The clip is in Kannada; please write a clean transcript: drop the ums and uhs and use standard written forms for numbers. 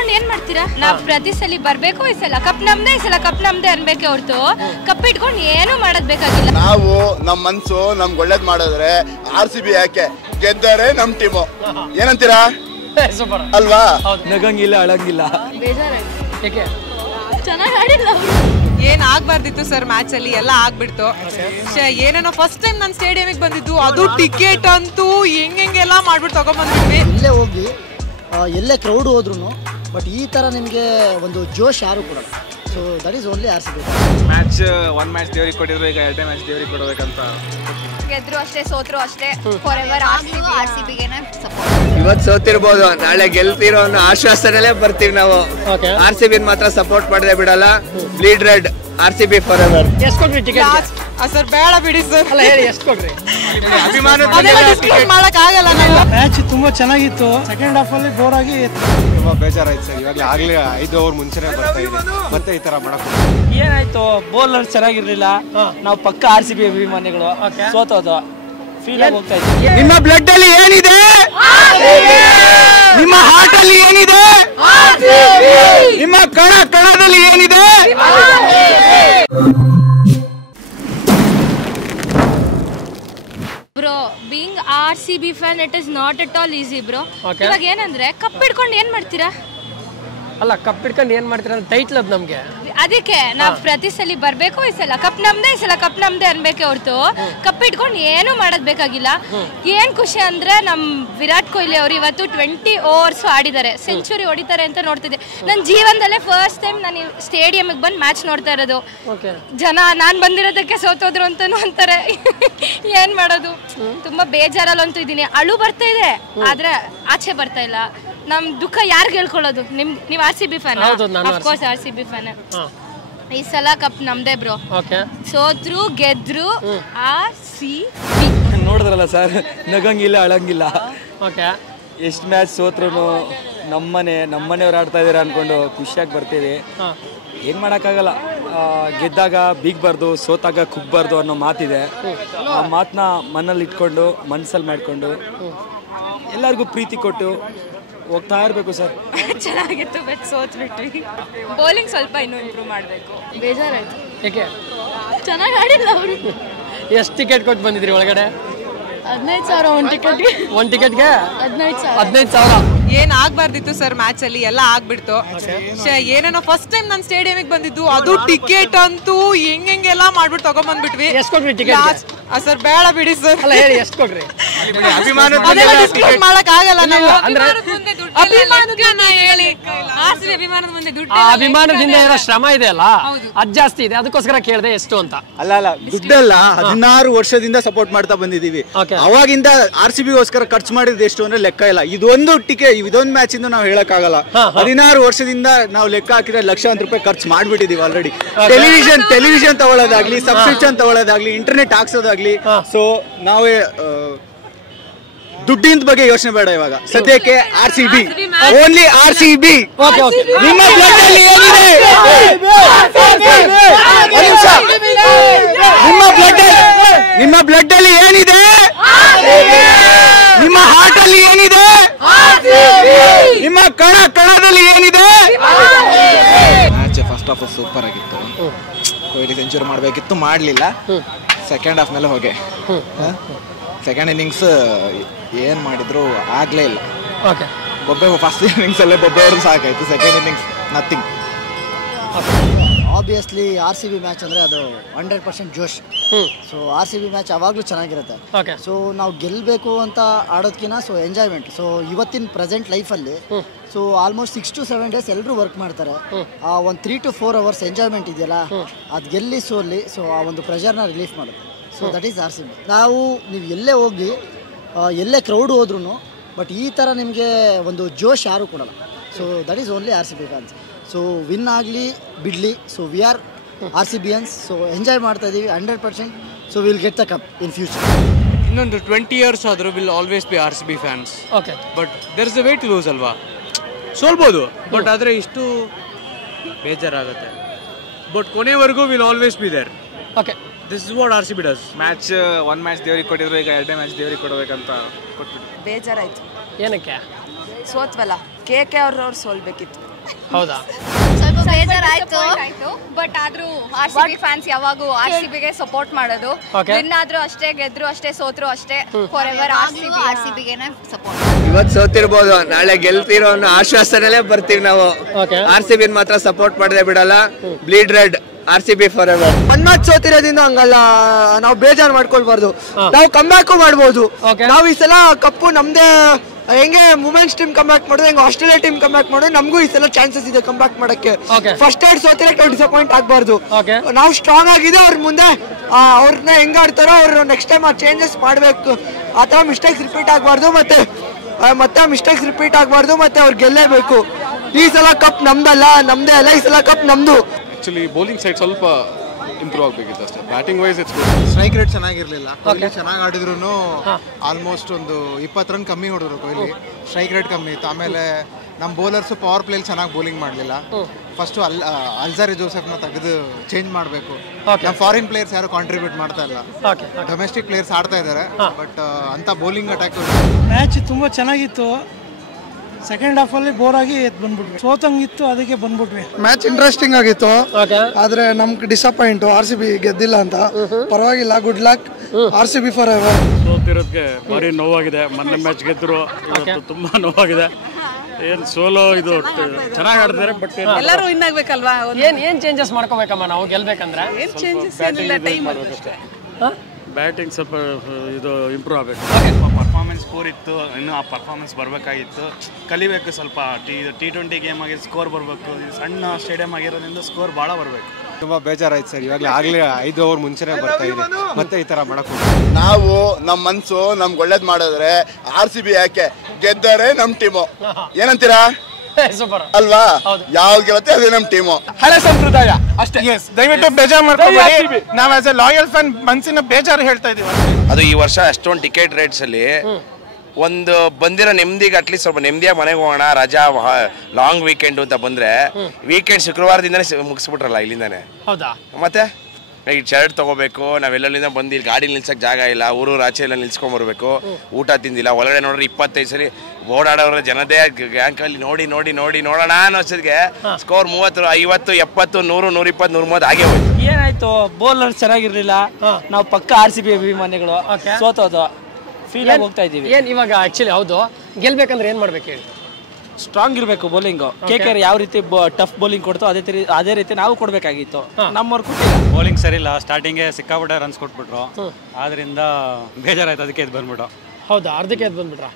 ಇಟ್ಕೊಂಡು ಏನ್ ಮಾಡ್ತೀರಾ? ನಾವ್ ಪ್ರತಿ ಸಲ ಬರ್ಬೇಕು, ಈ ಸಲ ಕಪ್ ನಮ್ದೇ, ಈ ಸಲ ಕಪ್ ನಮ್ದೇ ಅನ್ಬೇಕೆ ಹೊರತು ಕಪ್ ಇಟ್ಕೊಂಡು ಏನು ಮಾಡೋದ್ ಬೇಕಾಗಿಲ್ಲ. ನಾವು ನಮ್ ಮನ್ಸು ನಮ್ಗೆ ಒಳ್ಳೇದ್ ಮಾಡಿದ್ರೆ RCB ಯಾಕೆ ಗೆದ್ದರೆ ನಮ್ ಟೀಮು. ಏನಂತೀರಾ? ಅಲ್ವಾ? ನಗಂಗಿಲ್ಲ ಅಳಂಗಿಲ್ಲ. ಚೆನ್ನಾಗಿ ಆಡಿಲ್ಲ. ಏನ್ ಆಗ್ಬಾರ್ದಿತ್ತು ಸರ್ ಮ್ಯಾಚ್ ಅಲ್ಲಿ, ಎಲ್ಲ ಆಗ್ಬಿಡ್ತು. ಏನೇನೋ ಫಸ್ಟ್ ಟೈಮ್ ನಾನು ಸ್ಟೇಡಿಯಂಗೆ ಬಂದಿದ್ದು, ಅದು ಟಿಕೆಟ್ ಅಂತೂ ಹೆಂಗೆಲ್ಲ ಮಾಡ್ಬಿಟ್ಟು ತಗೊಂಡ್ಬಂದ್ಬಿಟ್ವಿ. ಇಲ್ಲೇ ಹೋಗಿ ಎಲ್ಲೇ ಕ್ರೌಡ್ ಹೋದ್ರು ಬಟ್ ಈ ತರ ನಿಮಗೆ ಒಂದು ಜೋಶ್ ಯಾರು ಕೊಡಲ್ಲ. So that is only RCB. Match one match ದೇವರಿಗೆ ಕೊಟ್ಟಿದ್ರು, ಈಗ ಎರಡನೇ ಮ್ಯಾಚ್ ದೇವರಿಗೆ ಕೊಡಬೇಕಂತ. ಗೆದ್ರು ಅಷ್ಟೇ, ಸೋತ್ರು ಅಷ್ಟೇ, ಫಾರೆವರ್ RCBಗೆನೇ ಸಪೋರ್ಟ್. ಇವತ್ತು ಸೋತಿರ್ಬೋದು, ನಾಳೆ ಗೆಲ್ತಿರೋ ಅನ್ನೋ ಆಶ್ವಾಸನೆಲ್ಲೇ ಬರ್ತೀವಿ ನಾವು. RCB ಮಾತ್ರ ಸಪೋರ್ಟ್ ಮಾಡದೆ ಬಿಡಲ್ಲ. Bleed red RCB forever. ಎಷ್ಟು ಕೊಡ್ರಿ ಟಿಕೆಟ್? ಸರ್ ಬೇಡ ಬಿಡಿ ಸರ್. ಅಲ್ಲ ಹೇಳಿ ಎಷ್ಟು ಕೊಡ್ರಿ? ಮಾಡಕ್ ಆಗಲ್ಲ. ಮ್ಯಾಚ್ ತುಂಬಾ ಚೆನ್ನಾಗಿತ್ತು. ಸೆಕೆಂಡ್ ಹಾಫ್ ಅಲ್ಲಿ ಬೋರ್ ಆಗಿ ತುಂಬಾ ಬೇಜಾರಾಯ್ತು ಸರ್. ಇವಾಗಲೇ ಆಗ್ಲೇ 5 ಓವರ್ ಮುಂಚೆನೆ ಬರ್ತಾ ಇದೆ, ಮತ್ತೆ ಈ ತರ ಮಾಡಕ್ ಏನಾಯ್ತು? ಬೌಲರ್ ಚೆನ್ನಾಗಿರ್ಲಿಲ್ಲ. ನಾವು ಪಕ್ಕ RCB ಅಭಿಮಾನಿಗಳು, ಸೋತೋದು ಫೀಲ್ ಆಗಿ ಹೋಗ್ತಾ ಇದ್ದೀವಿ. ನಿಮ್ಮ ಬ್ಲಡ್ ಅಲ್ಲಿ ಏನಿದೆ? ನಿಮ್ಮ ಹಾರ್ಟ್ ಅಲ್ಲಿ ಏನಿದೆ? ನಿಮ್ಮ ಕಣದಲ್ಲಿ ಏನಿದೆ? Bro, being RCB fan it is not at all easy bro. ಇವಾಗ ಏನಂದ್ರೆ ಕಪ್ ಇಟ್ಕೊಂಡು ಏನ್ ಮಾಡ್ತೀರಾ? ಅಲ್ಲ, ಕಪ್ ಇಟ್ಕೊಂಡು ಏನ್ ಮಾಡ್ತೀರಾ ಅಂತ ಟೈಟ್ಲ್ ಅದು ನಮ್ಗೆ. ಅದಕ್ಕೆ ನಾವ್ ಪ್ರತಿ ಸಲ ಬರ್ಬೇಕು, ಈ ಸಲ ಕಪ್ ನಮ್ದೇ, ಈ ಸಲ ಕಪ್ ನಮ್ದೇ ಅನ್ಬೇಕೆ ಹೊರತು ಕಪ್ ಇಟ್ಕೊಂಡು ಏನು ಮಾಡೋದ್ ಬೇಕಾಗಿಲ್ಲ. ಏನ್ ಖುಷಿ ಅಂದ್ರೆ ನಮ್ ವಿರಾಟ್ ಕೊಹ್ಲಿ ಅವ್ರು ಇವತ್ತು 20 ಓವರ್ಸ್ ಆಡಿದ್ದಾರೆ, ಸೆಂಚುರಿ ಹೊಡಿತಾರೆ ಅಂತ ನೋಡ್ತಿದ್ದೆ. ನನ್ನ ಜೀವನದಲ್ಲೇ ಫಸ್ಟ್ ಟೈಮ್ ನಾನು ಸ್ಟೇಡಿಯಂಗೆ ಬಂದು ಮ್ಯಾಚ್ ನೋಡ್ತಾ ಇರೋದು. ಜನ ನಾನ್ ಬಂದಿರೋದಕ್ಕೆ ಸೋತೋದ್ರು ಅಂತಾನು ಅಂತಾರೆ. ಏನ್ ಮಾಡೋದು? ತುಂಬಾ ಬೇಜಾರಲ್ಲಂತೂ ಇದೀನಿ. ಅಳು ಬರ್ತಾ ಇದೆ, ಆದ್ರೆ ಆಚೆ ಬರ್ತಾ ಇಲ್ಲ. ನಮ್ ದುಃಖ ಯಾರು ಹೇಳ್ಕೊಳ್ಳೋದು? ನೀವು RCB fan? Of course RCB fan. ಈ ಸಲ ಕಪ್ ನಮ್ದೇ ಬ್ರೋ. ಸೋತ್ರು ಗೆದ್ರು RCB. ನೋಡಿದ್ರಲ್ಲ ಸರ್, ನಗಂಗಿಲ್ಲ ಅಳಂಗಿಲ್ಲ. ಎಷ್ಟು ಮ್ಯಾಚ್ ಸೋತ್ರು ನಮ್ಮನೆಯವ್ರು ಆಡ್ತಾ ಇದಾರೆ ಅನ್ಕೊಂಡು ಖುಷಿಯಾಗಿ ಬರ್ತೀವಿ. ಏನ್ ಮಾಡೋಕ್ಕಾಗಲ್ಲ. ಗೆದ್ದಾಗ ಬೀಗ್ಬಾರ್ದು, ಸೋತಾಗ ಕುಗ್ಬಾರ್ದು ಅನ್ನೋ ಮಾತಿದೆ. ಆ ಮಾತನ್ನ ಮನಲ್ಲಿ ಇಟ್ಕೊಂಡು ಮನ್ಸಲ್ಲಿ ಮಾಡ್ಕೊಂಡು ಎಲ್ಲರಿಗೂ ಪ್ರೀತಿ ಕೊಟ್ಟು ಹೋಗ್ತಾ ಇರಬೇಕು ಸರ್. ಚೆನ್ನಾಗಿತ್ತು, ಬಟ್ ಸೋತ್ಬಿಟ್ವಿ. ಬೌಲಿಂಗ್ ಸ್ವಲ್ಪ ಇನ್ನೂ ಇಂಪ್ರೂವ್ ಮಾಡಬೇಕು. ಬೇಜಾರಾಯ್ತು. ಯಾಕೆ? ಚೆನ್ನಾಗಿ ಆಡಿಲ್ಲ ಅವರು. ಎಷ್ಟು ಟಿಕೆಟ್ ಕೊಟ್ಟು ಬಂದಿದ್ರಿ ಒಳಗಡೆ? 15,000 ಒಂದು ಟಿಕೆಟ್ಗೆ. ಒಂದು ಟಿಕೆಟ್ಗೆ 15,000. ಏನ್ ಆಗ್ಬಾರ್ದಿತ್ತು ಸರ್ ಮ್ಯಾಚ್ ಅಲ್ಲಿ, ಎಲ್ಲ ಆಗ್ಬಿಡ್ತು. ಏನೇನೋ ಫಸ್ಟ್ ಟೈಮ್ ನಾನು ಸ್ಟೇಡಿಯಂಗೆ ಬಂದಿದ್ದು, ಅದು ಟಿಕೆಟ್ ಅಂತೂ ಹೆಂಗೆಲ್ಲ ಮಾಡ್ಬಿಟ್ಟು ತಗೊಂಡ್ಬಂದ್ಬಿಟ್ವಿ. ಎಷ್ಟು ಕೊಡ್ರಿ ಟಿಕೆಟ್? ಸರ್ ಬೇಡ ಬಿಡಿ ಸರ್. ಅಲ್ಲ ಹೇಳಿ ಎಷ್ಟು ಕೊಡ್ರಿ? ಮಾಡಕ್ ಆಗಲ್ಲ. ಅಭಿಮಾನದಿಂದ ಇರೋ ಶ್ರಮ ಇದೆ ಅಲ್ಲ, ಅದ್ ಜಾಸ್ತಿ ಇದೆ, ಅದಕ್ಕೋಸ್ಕರ ಕೇಳಿದೆ ಎಷ್ಟು ಅಂತ. ಅಲ್ಲ ದುಡ್ಡಲ್ಲ, 16 ವರ್ಷದಿಂದ ಸಪೋರ್ಟ್ ಮಾಡ್ತಾ ಬಂದಿದೀವಿ. ಅವಾಗಿಂದ RCBಗೋಸ್ಕರ ಖರ್ಚು ಮಾಡಿದ ಎಷ್ಟು ಅಂದ್ರೆ ಲೆಕ್ಕ ಇಲ್ಲ. ಇದೊಂದು ಇದೊಂದು ಮ್ಯಾಚ್ ಇಂದ ನಾವು ಹೇಳಕ್ ಆಗಲ್ಲ. 16 ವರ್ಷದಿಂದ ನಾವು ಲೆಕ್ಕ ಹಾಕಿದ್ರೆ ಲಕ್ಷಾಂತರ ರೂಪಾಯಿ ಖರ್ಚು ಮಾಡ್ಬಿಟ್ಟಿದೀವಿ ಆಲ್ರೆಡಿ. ಟೆಲಿವಿಷನ್ ತಗೊಳ್ಳೋದಾಗ್ಲಿ, ಸಬ್ಸ್ಕ್ರಿಪ್ಷನ್ ತಗೊಳ್ಳೋದಾಗ್ಲಿ, ಇಂಟರ್ನೆಟ್ ಹಾಕ್ಸೋದಾಗ್ಲಿ. ಸೊ ನಾವೇ ದುಡ್ಡಿನ ಬಗ್ಗೆ ಯೋಚನೆ ಬೇಡ ಇವಾಗ. ಸದ್ಯಕ್ಕೆ RCB, ಓನ್ಲಿ RCB. ನಿಮ್ಮ ಬ್ಲಡ್ ಅಲ್ಲಿ ಏನಿದೆ? ನಿಮ್ಮ ಬ್ಲಡ್ ಅಲ್ಲಿ ಏನಿದೆ? ನಿಮ್ಮ ಹಾರ್ಟ್ ಅಲ್ಲಿ ಏನಿದೆ? ನಿಮ್ಮ ಕಣದಲ್ಲಿ ಏನಿದೆ? ಮ್ಯಾಚ್ ಫಸ್ಟ್ ಹಾಫ್ ಸೂಪರ್ ಆಗಿತ್ತು. ಕೊಹ್ಲಿ ಸೆಂಚುರಿ ಮಾಡಬೇಕಿತ್ತು, ಮಾಡಲಿಲ್ಲ. ಸೆಕೆಂಡ್ ಹಾಫ್ ಮೇಲೆ ಹೋಗಿ ಸೆಕೆಂಡ್ ಇನ್ನಿಂಗ್ಸ್ ಏನು ಮಾಡಿದ್ರು ಆಗಲೇ ಇಲ್ಲ. ಬೊಬ್ಬೆ ಫಸ್ಟ್ ಇನ್ನಿಂಗ್ಸ್ ಅಲ್ಲೇ ಬೊಬ್ಬೆ ಅವರು ಸಾಕಾಯ್ತು. Second innings nothing. Obviously RCB match ಅಂದರೆ ಅದು 100% ಜೋಶ್. ಸೊ RCB ಮ್ಯಾಚ್ ಯಾವಾಗಲೂ ಚೆನ್ನಾಗಿರುತ್ತೆ. ಸೊ ನಾವು ಗೆಲ್ಲಬೇಕು ಅಂತ ಆಡೋದಕ್ಕಿಂತ ಸೊ ಎಂಜಾಯ್ಮೆಂಟ್. ಸೊ ಇವತ್ತಿನ ಪ್ರೆಸೆಂಟ್ ಲೈಫಲ್ಲಿ ಸೊ ಆಲ್ಮೋಸ್ಟ್ 6 to 7 days ಎಲ್ಲರೂ ವರ್ಕ್ ಮಾಡ್ತಾರೆ. ಆ ಒಂದು 3 to 4 hours ಎಂಜಾಯ್ಮೆಂಟ್ ಇದೆಯಲ್ಲ, ಅದು ಗೆಲ್ಲಿ ಸೋಲ್ಲಿ ಸೊ ಆ ಒಂದು ಪ್ರೆಷರ್ನ ರಿಲೀಫ್ ಮಾಡುತ್ತೆ. So that is RCB. ನೀವು ಎಲ್ಲೇ ಹೋಗಿ ಎಲ್ಲೇ ಕ್ರೌಡ್ ಹೋದ್ರೂ ಬಟ್ ಈ ಥರ ನಿಮಗೆ ಒಂದು ಜೋಶ್ ಯಾರು ಕೊಡಲ್ಲ. So that is only RCB fans. So win ಆಗಲಿ ಬಿಡಲಿ, so we are RCBians. So enjoy ಮಾಡ್ತಾ ಇದ್ದೀವಿ 100%. So will get the cup in future. ಇನ್ನೊಂದು 20 years ಆದರೂ will always be RCB fans. But there is a way to lose ಅಲ್ವಾ? ಸೋಲ್ಬೋದು, ಬಟ್ ಆದರೆ ಇಷ್ಟು ಬೇಜಾರಾಗುತ್ತೆ. ಬಟ್ ಕೊನೆವರೆಗೂ will always be there. This is what RCB does. One match ದೇವರಿಗೆ ಕೊಟ್ಟಿದ್ರು, ಈಗ ಎರಡನೇ ಮ್ಯಾಚ್ ದೇವರಿಗೆ ಕೊಡಬೇಕಂತ ಕೊಟ್ಬಿಟ್ಟು ಬೇಜಾರಾಯ್ತು. ಏನಕ್ಕೆ? ಸೋತ್ವಲ್ಲ, KK ಅವ್ರವ್ರು ಸೋಲ್ಬೇಕಿತ್ತು. ಹೌದಾ? ಸ್ವಲ್ಪ ಬೇಜಾರಾಯ್ತು, ಬಟ್ ಆದ್ರೂ RCB ಫ್ಯಾನ್ಸ್ ಯಾವಾಗೂ RCB ಗೆ ಸಪೋರ್ಟ್ ಮಾಡೋದು. ವಿನ್ ಆದ್ರೂ ಅಷ್ಟೇ, ಗೆದ್ರು ಅಷ್ಟೇ, ಸೋತ್ರು ಅಷ್ಟೇ, ಫಾರೆವರ್ RCB ಗೆನೇ ಸಪೋರ್ಟ್. ಇವತ್ತು ಸೋತಿರ್ಬೋದು, ನಾಳೆ ಗೆಲ್ತಿರೋ ಅನ್ನೋ ಆಶ್ವಾಸನೆಲ್ಲೇ ಬರ್ತೀವಿ ನಾವು. RCB ಮಾತ್ರ ಸಪೋರ್ಟ್ ಮಾಡದೆ ಬಿಡಲ್ಲ. Bleed red RCB forever. One match ಸೋತಿರೋದ್ರಿಂದ ಹಂಗಲ್ಲ ನಾವು ಬೇಜಾರು ಮಾಡ್ಕೊಳ್ಬಾರ್ದು. ನಾವು ಕಮ್ ಬ್ಯಾಕು ಮಾಡ್ಬೋದು. ನಾವು ಈ ಸಲ ಕಪ್ಪು ನಮ್ದೇ. ಹೆಂಗೆ ವುಮೆನ್ಸ್ ಟೀಮ್ ಕಮ್ ಬ್ಯಾಕ್ ಮಾಡೋದು, ಹೆಂಗೆ ಆಸ್ಟ್ರೇಲಿಯಾ ಟೀಮ್ ಕಮ್ ಬ್ಯಾಕ್ ಮಾಡೋದು, ನಮಗೂ ಈ ಸಲ ಚಾನ್ಸಸ್ ಇದೆ ಕಮ್ ಬ್ಯಾಕ್ ಮಾಡಕ್ಕೆ. ಫಸ್ಟ್ ರೈಡ್ ಸೋತಿರಕ್ಕೆ ಡಿಸಪಾಯಿಂಟ್ ಆಗಬಾರ್ದು. ನಾವು ಸ್ಟ್ರಾಂಗ್ ಆಗಿದೆ. ಅವ್ರ ಮುಂದೆ ಅವ್ರನ್ನ ಹೆಂಗ್ ಆಡ್ತಾರೋ ಅವ್ರು ನೆಕ್ಸ್ಟ್ ಟೈಮ್ ಆ ಚೇಂಜಸ್ ಮಾಡಬೇಕು. ಆ ಥರ ಮಿಸ್ಟೇಕ್ಸ್ ರಿಪೀಟ್ ಆಗಬಾರ್ದು. ಮತ್ತೆ ಮಿಸ್ಟೇಕ್ಸ್ ರಿಪೀಟ್ ಆಗಬಾರ್ದು. ಮತ್ತೆ ಅವ್ರು ಗೆಲ್ಲೇಬೇಕು. ಈ ಸಲ ಕಪ್ ನಮ್ದೇ ಅಲ್ಲ, ಈ ಸಲ ಕಪ್ ನಮ್ದು. ಆಕ್ಚುಲಿ ಬೌಲಿಂಗ್ ಸೈಡ್ ಸ್ವಲ್ಪ ಇಂಪ್ರೂವ್ ಆಗಬೇಕಿತ್ತು ಅಷ್ಟೇ. ಬ್ಯಾಟಿಂಗ್ ವೈಸ್ ಸ್ಟ್ರೈಕ್ ರೇಟ್ ಚೆನ್ನಾಗಿರ್ಲಿಲ್ಲ. ಕೊಹ್ಲಿ ಚೆನ್ನಾಗಿ ಆಡಿದ್ರು ಆಲ್ಮೋಸ್ಟ್ ಒಂದು 20 ರನ್ ಕಮ್ಮಿ ಹೊಡೆದ್ರು ಕೊಹ್ಲಿ. ಸ್ಟ್ರೈಕ್ ರೇಟ್ ಕಮ್ಮಿ ಇತ್ತು. ಆಮೇಲೆ ನಮ್ಮ ಬೌಲರ್ಸ್ ಪವರ್ ಪ್ಲೇಲಿ ಚೆನ್ನಾಗಿ ಬೌಲಿಂಗ್ ಮಾಡಲಿಲ್ಲ. ಫಸ್ಟು ಅಲ್ಜಾರಿ ಜೋಸೆಫ್ನ ತೆಗೆದು ಚೇಂಜ್ ಮಾಡಬೇಕು. ನಮ್ಮ ಫಾರಿನ್ ಪ್ಲೇಯರ್ಸ್ ಯಾರು ಕಾಂಟ್ರಿಬ್ಯೂಟ್ ಮಾಡ್ತಾ ಇಲ್ಲ. ಡೊಮೆಸ್ಟಿಕ್ ಪ್ಲೇಯರ್ಸ್ ಆಡ್ತಾ ಇದ್ದಾರೆ, ಬಟ್ ಅಂತ ಬೌಲಿಂಗ್ ಅಟ್ಯಾಕ್. ಮ್ಯಾಚ್ ತುಂಬ ಚೆನ್ನಾಗಿತ್ತು. ಸೆಕೆಂಡ್ ಹಾಫ್ ಅಲ್ಲಿ ಬೋರ್ ಆಗಿ ಬಂದ್ಬಿಟ್ವಿ. ಸೋತಂಗಿತ್ತು, ಅದಕ್ಕೆ ಬಂದ್ಬಿಟ್ವಿ. ಮ್ಯಾಚ್ ಇಂಟ್ರೆಸ್ಟಿಂಗ್ ಆಗಿತ್ತು, ಆದ್ರೆ ನಮ್ಗೆ ಡಿಸಪಾಯಿಂಟ್ RCB ಗೆದ್ದಿಲ್ಲ ಅಂತ. ಪರವಾಗಿಲ್ಲ, ಗುಡ್ ಲಕ್ RCB ಫಾರೆವರ್. ಸೋತಿರೋದಕ್ಕೆ ಭಾರಿ ನೋವಾಗಿದೆ. ಮೊನ್ನೆ ಮ್ಯಾಚ್ ಗೆದ್ರು, ಇವತ್ತು ತುಂಬಾ ನೋವಾಗಿದೆ. ಏನ್ ಸೋಲೋ ಇದು ಚೆನ್ನಾಗಿ ಆಡ್ತಾರೆ, ಬಟ್ ಎಲ್ಲರೂ ವಿನ್ ಆಗ್ಬೇಕಲ್ವಾ? ಏನ್ ಚೇಂಜಸ್ ಮಾಡ್ಕೋಬೇಕಮ್ಮ ನಾವು ಗೆಲ್ಬೇಕಂದ್ರೆ? ಏನ್ ಚೇಂಜಸ್ ಏನಿಲ್ಲ, ಟೈಮ್ ಅಷ್ಟೇ. ಬ್ಯಾಟಿಂಗ್ ಸ್ವಲ್ಪ ಇದು ಇಂಪ್ರೂವ್ ಆಗಬೇಕು. ಪರ್ಫಾರ್ಮೆನ್ಸ್ ಸ್ಕೋರ್ ಇತ್ತು, ಇನ್ನೂ ಆ ಪರ್ಫಾರ್ಮೆನ್ಸ್ ಬರಬೇಕಾಗಿತ್ತು. ಕಲಿಬೇಕು ಸ್ವಲ್ಪ. T20 ಗೇಮ್ ಆಗಿ ಸ್ಕೋರ್ ಬರಬೇಕು. ಸಣ್ಣ ಸ್ಟೇಡಿಯಂ ಆಗಿರೋದ್ರಿಂದ ಸ್ಕೋರ್ ಭಾಳ ಬರಬೇಕು. ತುಂಬಾ ಬೇಜಾರಾಯ್ತು ಸರ್. ಇವಾಗಲೇ ಆಗಲೇ 5 ಓವರ್ ಮುಂಚೆನೇ ಬರ್ತಾ ಇದೆ. ಮತ್ತೆ ಈ ತರ ಮಾಡಕ್ ನಾವು ನಮ್ಮ ಮನ್ಸು ನಮ್ಗೆ ಒಳ್ಳೇದ್ ಮಾಡಿದ್ರೆ RCB ಯಾಕೆ ಗೆದ್ದರೆ ನಮ್ ಟೀಮು. ಏನಂತೀರಾ? ಅಲ್ವಾ? ಯಾವ್ದು ಗೆಲ್ಲತ್ತೆ ಅದೇ ನಮ್ ಟೀಮು. ಹಳೆ ಸಂಪ್ರದಾಯ ಅಷ್ಟೇ. ದಯವಿಟ್ಟು ಬೇಜಾರು ಮಾಡ್ಕೊಬೇಡಿ. ನಾವು ಆಸ್ ಎ ಲಾಯಲ್ ಫ್ಯಾನ್ ಮನ್ಸಿನ ಬೇಜಾರು ಹೇಳ್ತಾ ಇದೀವಿ. ಅದು ಈ ವರ್ಷ ಅಷ್ಟೊಂದು ಟಿಕೆಟ್ ರೇಟ್ಸ್ ಅಲ್ಲಿ ಒಂದು ಬಂದಿರೋ ನೆಮ್ಮದಿಗೆ ಅಟ್ಲೀಸ್ಟ್ ಸ್ವಲ್ಪ ನೆಮ್ಮದಿಯಾಗಿ ಮನೆಗೆ ಹೋಗೋಣ, ರಜಾ ಲಾಂಗ್ ವೀಕೆಂಡ್ ಅಂತ ಬಂದ್ರೆ ವೀಕೆಂಡ್ ಶುಕ್ರವಾರದಿಂದನೇ ಮುಗಿಸ್ಬಿಟ್ರಲ್ಲ ಇಲ್ಲಿಂದಾನೆ. ಹೌದಾ? ಮತ್ತೆ ಈ ಶರ್ಟ್ ತಗೋಬೇಕು, ನಾವೆಲ್ಲಿಂದ ಬಂದು ಇಲ್ಲಿ ಗಾಡಿ ನಿಲ್ಸಕ್ಕೆ ಜಾಗ ಇಲ್ಲ, ಊರು ಆಚೆ ಎಲ್ಲ ನಿಲ್ಸ್ಕೊಂಬರ್ಬೇಕು, ಊಟ ತಿಂದಿಲ್ಲ, ಒಳಗಡೆ ನೋಡ್ರಿ 25 ಸರಿ ಓಡಾಡೋರ ಜನದೇ ಗ್ಯಾಂಕಲ್ಲಿ ನೋಡಿ ನೋಡಿ ನೋಡಿ ನೋಡೋಣ ಅನ್ನೋಷ್ಟೊತ್ತಿಗೆ ಸ್ಕೋರ್ 30, 50, 70, 100, 120, 130 ಆಗೇ ಹೋಯ್ತು. ಏನಾಯ್ತು, ಬೌಲರ್ ಚೆನ್ನಾಗಿರ್ಲಿಲ್ಲ. ನಾವು ಪಕ್ಕ RCB ಅಭಿಮಾನಿಗಳು, ಸೋತೋದು ಫೀಲ್ ಆಗಿ ಹೋಗ್ತಾ ಇದೀವಿ. ಏನ್ ಇವಾಗ ಆಕ್ಚುಲಿ ಹೌದು, ಗೆಲ್ಬೇಕಂದ್ರೆ ಏನ್ ಮಾಡ್ಬೇಕು ಹೇಳಿ? ಸ್ಟ್ರಾಂಗ್ ಇರಬೇಕು ಬೌಲಿಂಗ್. KKR ಯಾವ ರೀತಿ ಟಫ್ ಬೌಲಿಂಗ್ ಕೊಡ್ತೋ ಅದೇ ರೀತಿ ನಾವು ಕೊಡ್ಬೇಕಾಗಿತ್ತು. ನಮ್ಮವ್ರು ಕೊಟ್ಟಿಲ್ಲ. ಬೌಲಿಂಗ್ ಸರಿ ಇಲ್ಲ. ಸ್ಟಾರ್ಟಿಂಗ್ಗೆ ಸಿಕ್ಕಾಪಟ್ಟೆ ರನ್ಸ್ ಕೊಟ್ಬಿಟ್ರು, ಆದ್ರಿಂದ ಬೇಜಾರಾಯ್ತು. ಅದಕ್ಕೆ ಎದ್ದು ಬಂದ್ಬಿಟ್ಟು. ಹೌದಾ? ಅರ್ಧಕ್ಕೆ ಎದ್ದು ಬಂದ್ಬಿಟ್ರಾ?